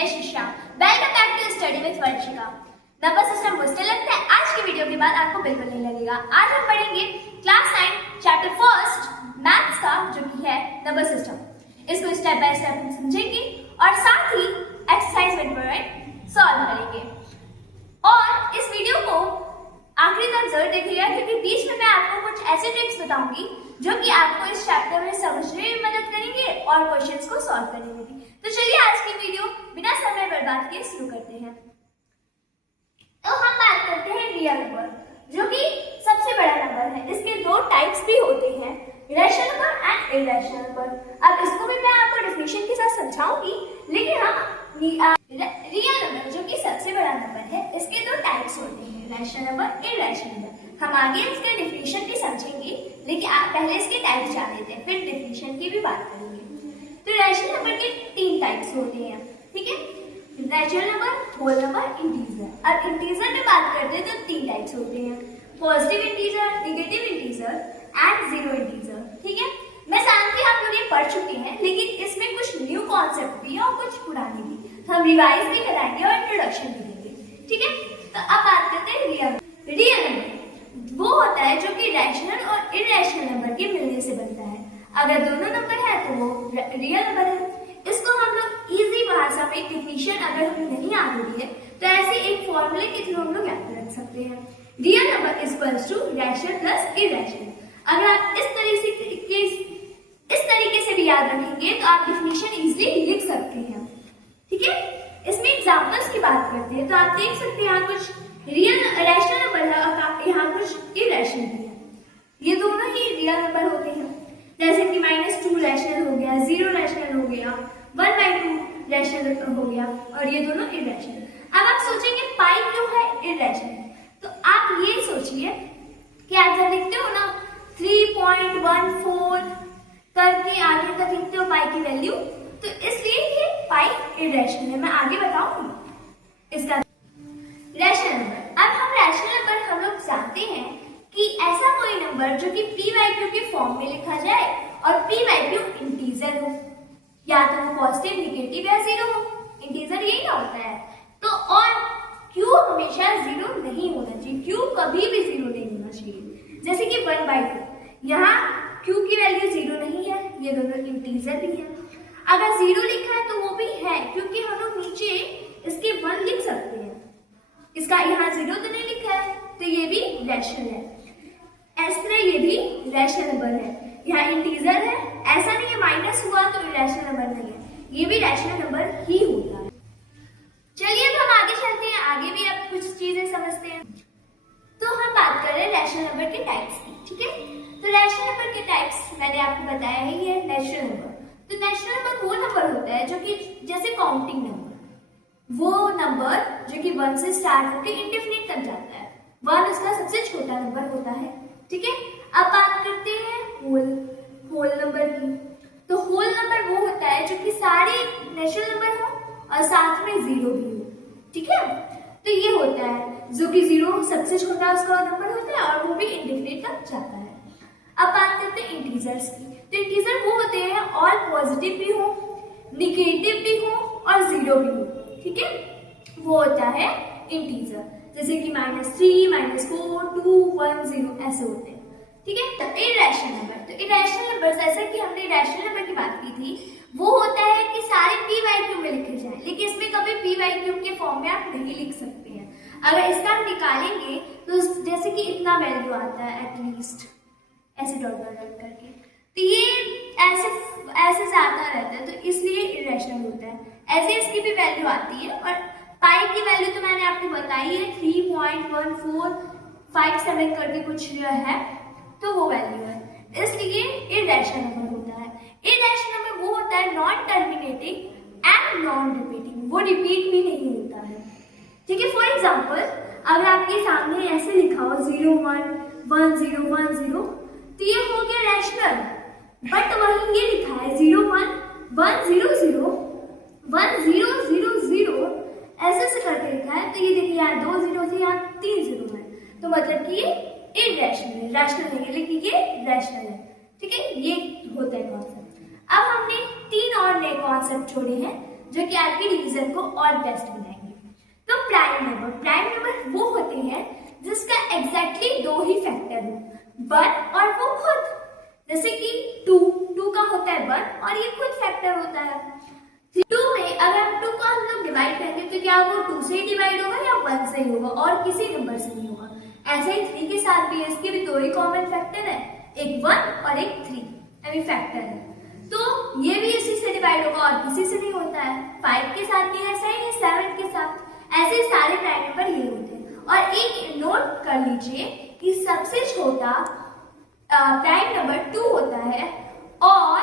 जय Shri Shyam. Welcome back to study with Varshika. Number system मुश्किल लगता है? आज की वीडियो के बाद आपको बिल्कुल नहीं लगेगा। आज हम पढ़ेंगे क्लास 9 चैप्टर फर्स्ट मैथ्स का, जो कि है नंबर सिस्टम। इसको स्टेप बाय स्टेप हम समझेंगे और साथ ही एक्सरसाइज विद सॉल्व करेंगे। और इस वीडियो को आखिरी तक जरूर देखिएगा, क्योंकि बीच में मैं आपको कुछ ऐसे ट्रिक्स बताऊंगी जो कि आपको इस चैप्टर में समझने में मदद करेंगे और क्वेश्चंस को सॉल्व करने में भी। तो चलिए आज की वीडियो बिना समय बर्बाद किए शुरू करते हैं। तो हम बात करते हैं रियल नंबर, जो कि सबसे बड़ा नंबर है। इसके दो टाइप्स भी होते हैं, rational number and irrational number. अब इसको भी मैं आपको डेफिनेशन के साथ समझाऊंगी, लेकिन हम रियल नंबर, जो कि सबसे बड़ा नंबर है, इसके दो टाइप्स होते हैं, रैशनल नंबर, इरैशनल नंबर। हम आगे इसके डेफिनेशन भी समझेंगे, लेकिन आप पहले इसके टाइप्स जान लेते हैं, फिर डेफिनेशन की भी बात करेंगे। तो रैशनल नंबर के 3 टाइप्स होते हैं, ठीक है? Rational number, whole number, integer. अब इंटीजर में बात करते हैं तो 3 टाइप्स होते हैं, positive integer, negative integer and zero integer, ठीक है? मैं जानती हूं आप लोग ये पढ़ चुके हैं, लेकिन इसमें कुछ न्यू कॉन्सेप्ट भी है और कुछ पुराने भी, तो हम रिवाइज भी कराएंगे और इंट्रोडक्शन भी देंगे, ठीक है? तो अब बात करते हैं रियल नंबर। वो होता है जो कि रैशनल और इरैशनल नंबर के मिलने से बनता है। अगर दोनों नंबर है तो वो रियल नंबर है। इसको हम लोग इजी भाषा में डेफिनेशन अगर हमें नहीं आ रही है तो ऐसे एक फॉर्मूले के थ्रू हम लोग याद रख सकते हैं। Real number equals to rational plus irrational. अगर आप इस तरीके से भी याद रखेंगे तो आप डेफिनेशन इजीली लिख सकते हैं, ठीक है? इसमें एग्जांपल्स की बात करते हैं तो आप देख सकते हैं यहाँ कुछ रैशनल नंबर है और यहाँ कुछ इरैशनल भी है। ये दोनों ही रियल नंबर होते हैं, जैसे कि -2 रैशनल हो गया, 0 रैशनल हो गया, 1/2 रैशनल हो गया, और ये दोनों इरैशनल। अब आप सोचेंगे पाई क्यों है इरैशनल? तो आप ये सोचिए कि आप जब लिखते हो ना 3.14 करके आगे तक लिखते हो पाई की वैल्यू, तो इसलिए ये पाई इरैशनल है। मैं आगे बताऊंगी इसका रैशनल नंबर। अब हम रैशनल नंबर हम लोग जानते हैं कि ऐसा कोई नंबर जो कि p/q के फॉर्म में लिखा जाए और p/q इंटीजर हो, या तो वो पॉजिटिव, नेगेटिव या जीरो हो। इंटीजर यही ना होता है। तो और q हमेशा जीरो नहीं होना चाहिए, q कभी भी जीरो नहीं होना चाहिए। जैसे कि 1/2, यहाँ q की वैल्यू जीरो नहीं है, ये दोनों इंटीजर भी है। अगर जीरो लिखा है तो वो भी है, क्योंकि हम लोग नीचे इसके 1 लिख सकते हैं। इसका यहाँ जीरो तो नहीं लिखा है, तो ये भी रैशनल है। इस तरह ये भी रैशनल नंबर है, यहाँ इंटीजर है, ऐसा नहीं है माइनस हुआ तो रैशनल नंबर नहीं है, ये भी रैशनल नंबर ही होता है। चलिए अब हम आगे चलते हैं, आगे भी अब कुछ चीजें समझते हैं। तो हम बात कर रहे हैं रैशनल नंबर के टाइप्स की, ठीक है? तो रैशनल नंबर के टाइप्स मैंने आपको बताया ही है। नेचुरल नंबर, तो नेचुरल नंबर वो नंबर होता है जो कि जैसे काउंटिंग नंबर, वो नंबर जो कि 1 से स्टार्ट होकर इंडेफिनिट तक जाता है। 1 उसका सबसे छोटा नंबर होता है, ठीक है? अब बात करते हैं होल नंबर की। तो होल नंबर वो होता है जो कि सारे नेचुरल नंबर हो और साथ में जीरो भी हो, ठीक है? तो ये होता है जो कि जीरो सबसे छोटा उसका नंबर होता है और वो भी इंडेफिनिट तक जाता है। अब बात करते हैं इंटीजर्स की। तो इंटीजर वो होते हैं और पॉजिटिव भी हो, निगेटिव भी हो और जीरो भी हो, ठीक है? वो होता है इंटीजर, जैसे कि -3, -4, 2, 1, 0 ऐसे होते हैं, ठीक है? तो इरैशनल नंबर, तो इरैशनल नंबर जैसे कि हमने रैशनल नंबर की बात की थी, वो होता है कि सारे p/q में लिखे जाए, लेकिन इसमें कभी p/q के फॉर्म में आप नहीं लिख सकते हैं। अगर इसका हम निकालेंगे तो जैसे कि इतना वैल्यू आता है एटलीस्ट, ऐसे डॉट करके, तो ये ऐसे जाता रहता है, तो इसलिए इरैशनल होता है। ऐसे इसकी भी वैल्यू आती है, और पाई की वैल्यू तो मैंने आपको बताई है 3.1457 करके कुछ है, तो वो वैल्यू है, इसलिए इरैशनल नंबर होता है। इरैशनल नंबर वो होता है non terminating and non repeating, वो रिपीट भी नहीं होता है, ठीक है? फॉर एग्जाम्पल, अगर आपके सामने ऐसे लिखा हो 0 1 1 0 1 0, तो ये हो गया रैशनल, बट वहीं ये लिखा है 0 1 1 0 0 1 0 0 0 ऐसे करके लिखा है, तो ये देखिए यहाँ 2 0 थे, यहाँ 3 0 है, तो मतलब कि ये इरैशनल है, रैशनल है, लेकिन ये रैशनल है, ठीक है? ये होता है कॉन्सेप्ट। अब हमने 3 और नए कॉन्सेप्ट छोड़े हैं, जो कि आपकी डिवीजन को और बेस्ट बनाएंगे। तो प्राइम नंबर वो होते हैं जिसका एग्जैक्टली दो ही फैक्टर हो, 1 और वो खुद। जैसे कि 2 का होता है 1 और ये खुद फैक्टर होता है। 2 में अगर हम 2 को हम लोग डिवाइड करेंगे तो क्या वो 2 से ही डिवाइड होगा या 1 से ही होगा और किसी नंबर से नहीं होगा। ऐसे ही 3 के साथ भी है, इसके भी दो ही कॉमन फैक्टर है, एक 1 और एक 3 अभी फैक्टर है, तो ये भी इसी से डिवाइड होगा और किसी से नहीं होता है। 5 के साथ भी ऐसा ही है, 7 के साथ, ऐसे सारे प्राइम नंबर ये होते हैं। और एक नोट कर लीजिए कि सबसे छोटा प्राइम नंबर 2 होता है और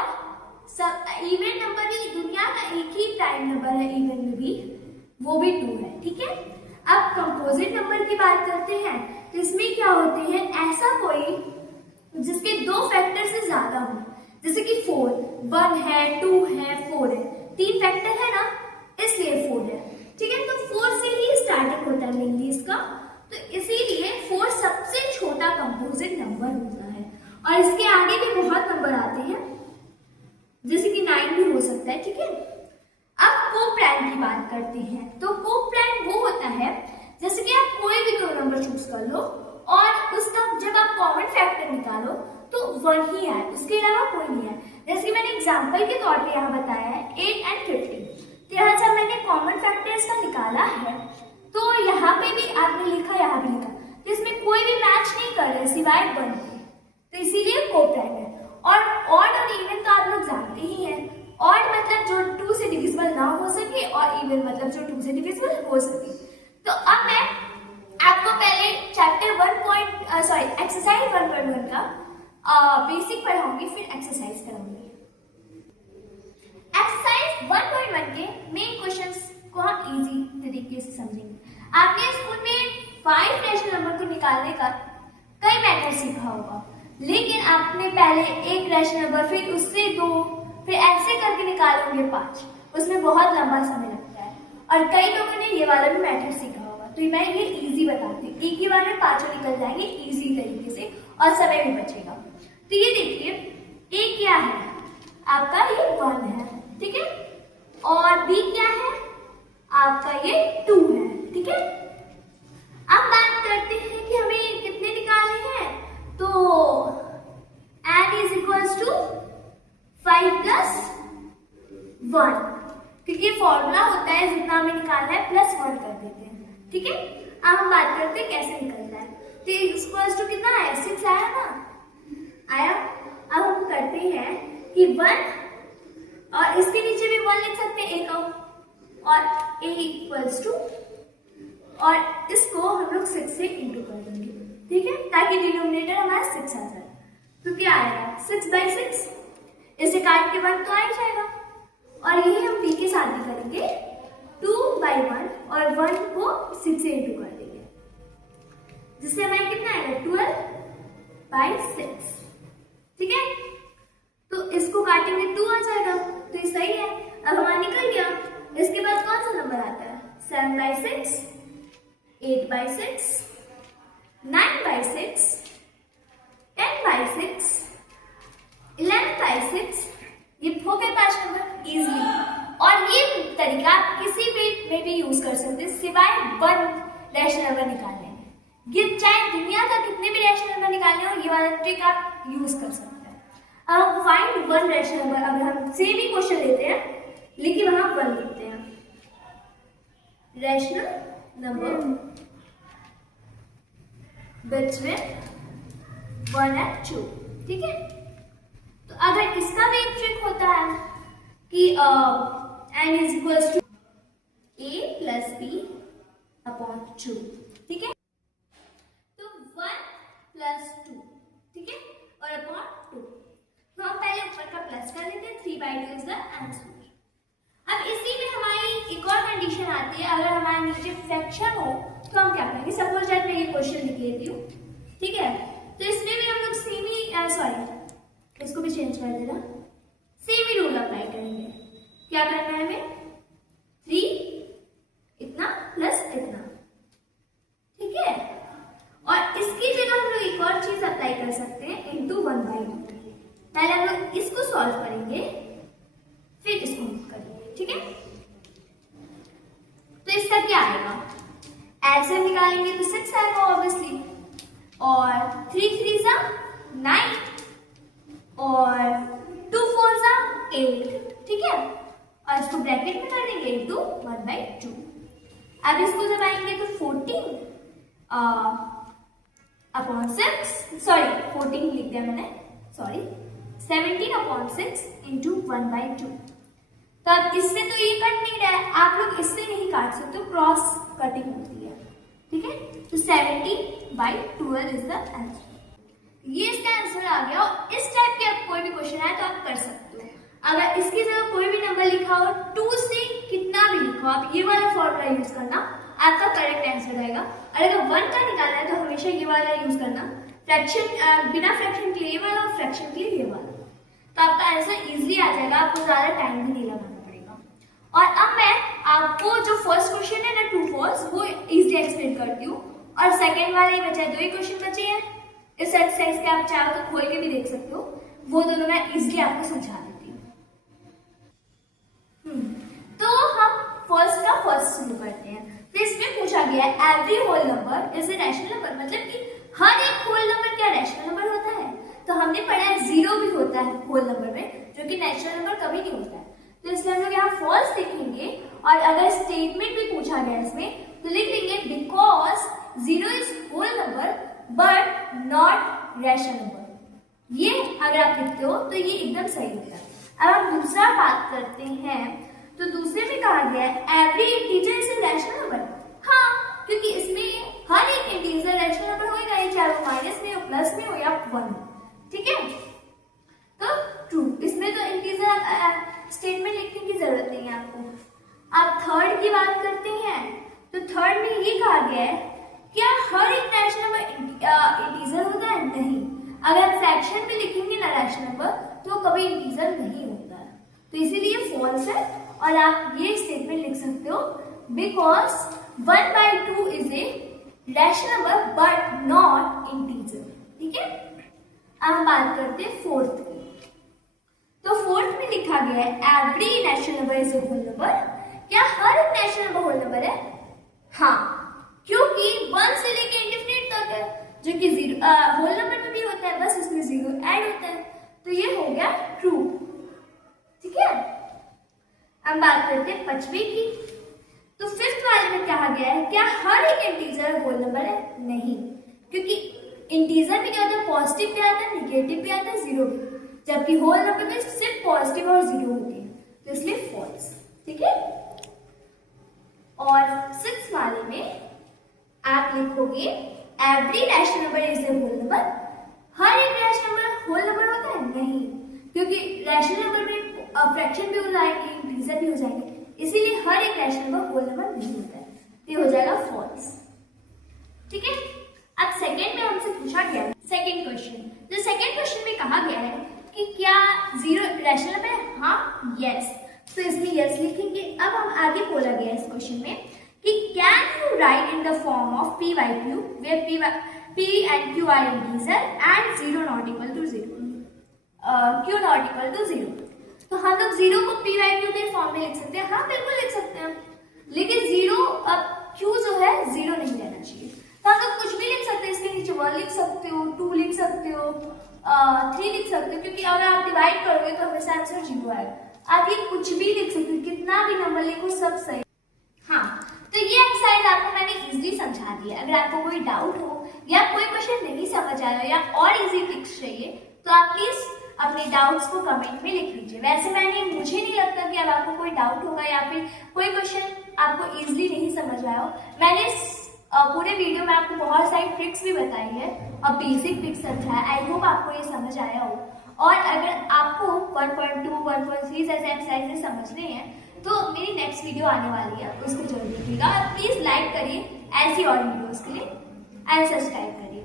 सब इवन नंबर भी, दुनिया का एक ही प्राइम नंबर है इवन में भी, वो भी 2 है। ठीक है, अब कंपोजिट नंबर की बात करते हैं तो इसमें क्या होते हैं, ऐसा कोई जिसके दो फैक्टर से ज्यादा हो, जैसे कि 4, 1 है, 2 है, 4 है, 3 फैक्टर है ना, इसलिए 4 है। ठीक है, तो 4 से ही स्टार्टिंग होता है मेनली इसका, तो इसीलिए 4 सबसे छोटा कंपोजिट नंबर होता है। और इसके आगे भी बहुत नंबर आते हैं, जैसे कि 9 भी हो सकता है। ठीक है, अब कोप्राइम की बात करते हैं। तो कोप्राइम वो होता है जैसे कि आप कोई भी दो नंबर चूज कर लो और उसका जब आप कॉमन फैक्टर निकालो तो 1 ही आए, उसके अलावा कोई नहीं आए। जैसे कि मैंने एग्जांपल के तौर पे यहाँ बताया है 8 और 15, तो यहाँ जब मैंने कॉमन फैक्टर इसका निकाला है तो यहाँ पे भी आपने लिखा, यहाँ भी लिखा, तो इसमें कोई भी मैच नहीं कर रहे सिवाय 1 के, तो इसीलिए कोप्राइम है। और ऑड और इवन तो आप लोग जानते ही हैं, ऑड मतलब जो 2 से डिविजिबल ना हो सके और इवन मतलब जो 2 से डिविजिबल हो सके। तो अब मैं आपको पहले चैप्टर एक्सरसाइज 1.1 का बेसिक पढ़ाऊंगी, फिर एक्सरसाइज कराऊंगी। एक्सरसाइज 1.1 के मेन क्वेश्चंस को हम इजी तरीके से समझेंगे। आपने स्कूल में 5 रैशनल नंबर को निकालने का कई मेथड सीखा होगा, लेकिन आपने पहले एक रैशनल नंबर, फिर उससे 2, फिर ऐसे करके निकालोगे 5, उसमें बहुत लंबा समय लगता है और कई लोगों ने ये वाला भी मेथड सीखा होगा। तो मैं ये इजी बताती हूँ, एक ही बार में 5 निकल जाएंगे इजी तरीके से और समय भी बचेगा। तो ये देखिए, ए क्या है आपका, ये 1 है। ठीक है, और बी क्या है आपका, ये 2 है। ठीक है, अब बात करते हैं कि हमें कितने निकालने हैं, तो n is equals to 5 plus 1, क्योंकि फॉर्मूला होता है जितना हमें निकालना है प्लस 1 कर देते हैं। ठीक है, अब हम बात करते हैं कैसे निकलना है। तो इक्वल्स टू कितना आया, 6 आया ना, आया। अब हम करते हैं कि 1 और इसके नीचे भी 1 लिख सकते हैं, एक और a इक्वल्स टू, और इसको हम लोग 6 से इंटू कर देंगे। ठीक है, ताकि डिनोमिनेटर हमारा 6 आ जाए। तो क्या आएगा, 6/6, इसे काट के 1 तो आ ही जाएगा। और यही हम b के साथ भी करेंगे, 2/1 और 1 को 6 से इंटू कर देंगे, जिससे हमारे कितना आएगा, 12/6। ठीक है, तो इसको काटेंगे 2 आ जाएगा, तो ये सही है। अब हमारा निकल गया। इसके बाद कौन सा नंबर आता है, 7/6, 8/6, 9/6, 10/6, 11/6, ये हो गए 5 नंबर इजीली। और ये तरीका आप किसी भी में भी यूज कर सकते हैं सिवाय 1 रैशनल नंबर निकालने में। ये चाहे दुनिया का कितने भी रैशनल नंबर निकालने हो, ये वाला ट्रिक आप यूज कर सकते हैं। अब फाइंड 1 रैशनल नंबर, अगर हम सेम ही क्वेश्चन लेते हैं लेकिन वहां 1 लिखते हैं, रैशनल नंबर बिटवीन 1 and 2। ठीक है, तो अगर इसका भी एक ट्रिक होता है कि n is equals to a plus b upon 2। ठीक है, तो 1 प्लस 2, ठीक है, और अपॉन 2। तो हम पहले ऊपर का प्लस कर लेते हैं, 3/2 इज द आंसर। अब इसी में हमारी एक और कंडीशन आती है, अगर हमारे नीचे फ्रैक्शन हो तो हम क्या करेंगे। सपोज दैट मैं ये क्वेश्चन लिख लेती हूँ, ठीक है, तो इसमें भी हम लोग सेम ही इसको भी चेंज कर देना, सेम ही रूल अप्लाई करेंगे। क्या करना है हमें, 3 इतना प्लस इतना, ठीक है, और इसकी जगह हम लोग एक और चीज अप्लाई कर सकते हैं, इंटू 1/2। पहले हम लोग इसको सॉल्व करेंगे फिर इसको करेंगे, ठीक है। इसका क्या आएगा, आंसर निकालेंगे तो 6 आएगा ऑब्वियसली, और 3 3 जा 9 और 2 4 जा 8, ठीक है। और इसको ब्रैकेट में कर देंगे इंटू 1/2। अब इसको जब आएंगे तो 14 अपॉन 6, सॉरी 14 लिख दिया मैंने, सॉरी 17 अपॉन 6 इंटू 1/2। तो अब इससे तो ये कट नहीं रहा है, आप लोग इससे नहीं काट सकते, क्रॉस कटिंग होती है, ठीक है। तो 17/12 इज द आंसर। ये इसका आंसर आ गया। और इस टाइप के अब कोई भी क्वेश्चन आए तो आप कर सकते हो। अगर इसकी जगह कोई भी नंबर लिखा हो, 2 से कितना भी लिखो, आप ये वाला फॉर्मूला यूज करना, आपका करेक्ट आंसर आएगा। और अगर 1 का निकालना है तो हमेशा ये वाला यूज करना, फ्रैक्शन बिना फ्रैक्शन के लिए ये वाला और फ्रैक्शन के लिए ये वाला, तो आपका आंसर इजीली आ जाएगा, आपको ज्यादा टाइम भी नहीं लगाना पड़ेगा। और अब मैं आपको जो फर्स्ट क्वेश्चन है ना, 2 4 वो इजीली एक्सप्लेन करती हूँ, और सेकंड वाले बचा 2 ही क्वेश्चन बचे हैं इस एक्सरसाइज के, आप चाहो तो खोल के भी देख सकते हो, वो दोनों मैं इजीली आपको समझा देती हूँ। तो हम फर्स्ट शुरू करते हैं। तो इसमें पूछा गया है every whole number is a rational number, मतलब कि हर एक होल नंबर क्या रैशनल नंबर होता है। तो हमने पढ़ा है 0 भी होता है होल नंबर में, जो कि नेचुरल नंबर कभी नहीं होता है। तो इसलिए हम लोग यहाँ फॉल्स लिखेंगे, और अगर स्टेटमेंट भी पूछा गया इसमें तो लिख लेंगे because 0 is whole number but not rational number. ये अगर आप लिखते हो तो ये एकदम सही होता है। अब हम दूसरा बात करते हैं, तो दूसरे में कहा गया है every integer is a rational number. हाँ, क्योंकि इसमें हर एक इंटीजर रैशनल नंबर होगा, चाहे वो माइनस में हो, प्लस में हो या 1, ठीक है। तो ट्रू, इसमें तो इंटीजर स्टेटमेंट लिखने की जरूरत नहीं है आपको। आप थर्ड की बात करते हैं, तो थर्ड में ये कहा गया है क्या हर एक रैशनल नंबर इंटीजर होता है? नहीं। अगर फ्रैक्शन में लिखेंगे ना रैशनल नंबर, तो कभी इंटीजर नहीं होता है, तो इसीलिए फॉल्स है। और आप ये स्टेटमेंट लिख सकते हो because 1/2 is a rational number but not integer, ठीक है। अब हम बात करते हैं फोर्थ की। तो फोर्थ में लिखा गया है every natural number is a whole number. क्या हर एक नेचुरल नंबर होल नंबर है? हाँ, क्योंकि 1 से लेके इंडेफिनिट तक है, जो कि होल नंबर में भी होता है, बस इसमें 0 ऐड होता है, तो ये हो गया ट्रू, ठीक है। हम बात करते हैं पांचवी की। तो फिफ्थ वाले में कहा गया है क्या हर एक इंटीजर होल नंबर है? नहीं, क्योंकि इंटीजर में क्या होता है, पॉजिटिव भी आता है, निगेटिव भी आता है, 0 भी, जबकि होल नंबर में सिर्फ पॉजिटिव और 0 होती है, तो इसलिए फॉल्स, ठीक है। और सिक्स वाले में आप लिखोगे every rational number is a whole number. हर एक रैशनल नंबर होल नंबर होता है? नहीं, क्योंकि रैशनल नंबर में फ्रैक्शन भी हो जाएंगे, इंटीजर भी हो जाएंगे, इसीलिए हर एक रैशनल नंबर होल नंबर नहीं होता है, तो ये हो जाएगा फॉल्स, ठीक है। अब सेकंड में हमसे पूछा गया है सेकंड क्वेश्चन। तो सेकंड क्वेश्चन में कहा गया है कि क्या 0 रैशनल नंबर है? हाँ, यस, तो इसमें यस लिखेंगे। अब हम आगे बोला गया है इस क्वेश्चन में कि can you right in the form of p/q where p and q are integer and 0 not equal to 0, q not equal to 0। तो हम लोग 0 को p/q के फॉर्म में लिख सकते हैं। हाँ, बिल्कुल लिख सकते हैं, लेकिन 0 अब q जो है 0 नहीं रहना चाहिए, तो हम लोग कुछ भी लिख सकते हैं। इसके नीचे 1 लिख सकते हो, 2 लिख सकते हो, 3 लिख सकते हो, क्योंकि अगर आप डिवाइड करोगे तो हमेशा आंसर 0 आएगा। आप ये कुछ भी लिख सकते हो, कितना भी नंबर लिखो सब सही। हाँ, तो ये एक्सरसाइज आपको मैंने इजीली समझा दिया। अगर आपको कोई डाउट हो या कोई क्वेश्चन नहीं समझ आया या और इजी ट्रिक्स चाहिए, तो आप प्लीज अपने डाउट्स को कमेंट में लिख लीजिए। वैसे मुझे नहीं लगता कि अब आपको कोई डाउट होगा या फिर कोई क्वेश्चन आपको इजीली नहीं समझ आया हो। मैंने पूरे वीडियो में आपको बहुत सारी ट्रिक्स भी बताई है और बेसिक ट्रिक्स समझाया। आई होप आपको ये समझ आया हो। और अगर आपको 1.2, 1.3 जैसे एक्सरसाइजेस समझने हैं तो मेरी नेक्स्ट वीडियो आने वाली है, उसको जरूर देखिएगा। और प्लीज लाइक करिए ऐसी और वीडियोस के लिए, एंड सब्सक्राइब करिए।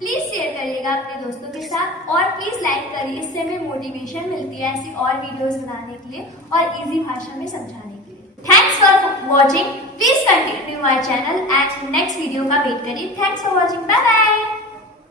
प्लीज शेयर करिएगा अपने दोस्तों के साथ और प्लीज लाइक करिए, इससे हमें मोटिवेशन मिलती है ऐसी और वीडियोस बनाने के लिए और इजी भाषा में समझाने के लिए। Thanks for watching. Please continue my channel and next video का वेट करिए। Thanks for watching. Bye bye.